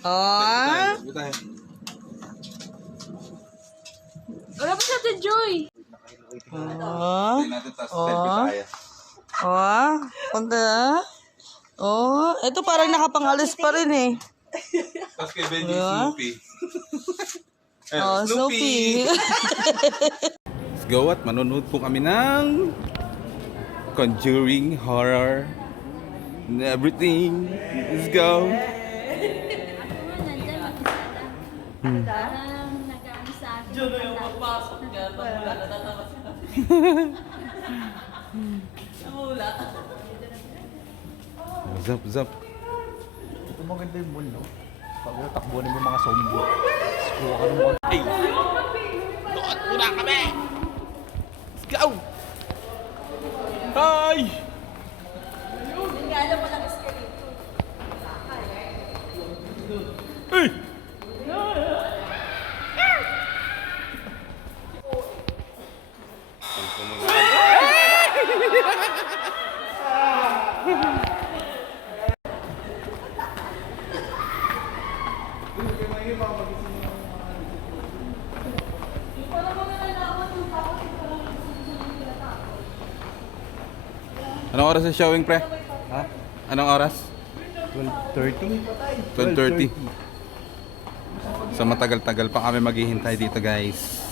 Oh. Wala pa natin, Joy. Oh. Oh. Oh. Punta. Oh. Ito parang nakapangalis pa rin eh. Tapos kay Benji, Snoopy. Oh, Snoopy. Let's go at manonood po kami ng Conjuring Horror and everything. Let's go. Zap, zap. Ito maganda yung mall, no? Pag takbuhan mo yung mga zombie. Kuha ka ng mga... Hey! Doon muna kami! Let's go! Hi! Hey! Anong oras ang showing, pre? Ha? Anong oras? 12:30? 12:30. So matagal-tagal pa kami maghihintay dito, guys.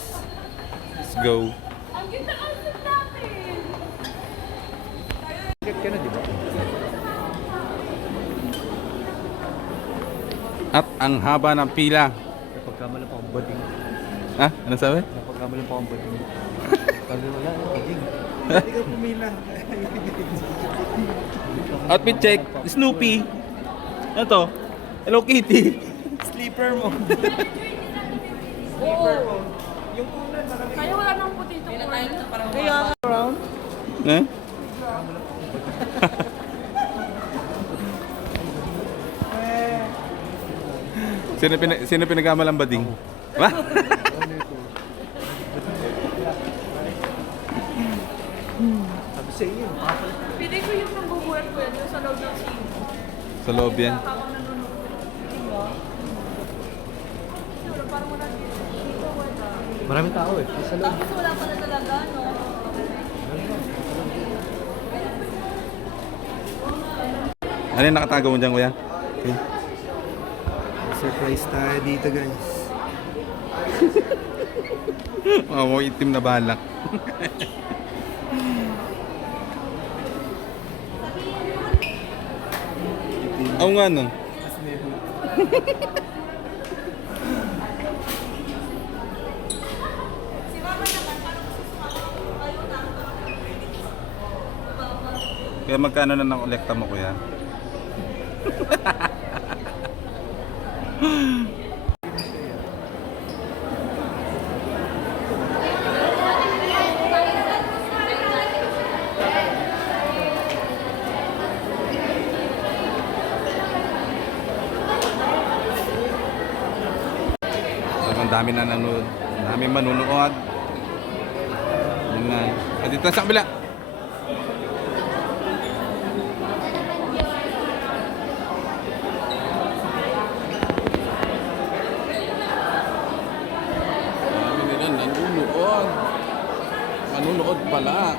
Let's go. Ang ganda outfit natin. Ticket ka na, di ba? At ang haba ng pila. Napagkamala pa akong bading. Ah, ano sabi? Napagkamala pa akong bading. Sabi wala, bading. Hindi ka pumila. Outfit check. Snoopy. Ano to? Hello Kitty. Sleeper mo. Kaya wala nang puti ito. Kaya around. Eh? Sino pinagkamalang bading? Ba? Sabi sa inyo, Pili ko yung pangbubuhat ko yan sa loob ng scene. Sa loob yan. Habang nanonood. Diba? Siguro parang wala dito wala. maraming tao eh. Sa loob. Tapos wala pala talaga, no? Ano yung nakatago mo dyan, kuya? Okay. Surprise tayo dito, guys. Mga mo itim na balak. Oo nga no. Kaya magkano na nakolekta mo, kuya? Ang dami na nanonood. Ang dami manunood. Yun nga. At dito sa kabila. Dami nila nanonood. Manunood pala.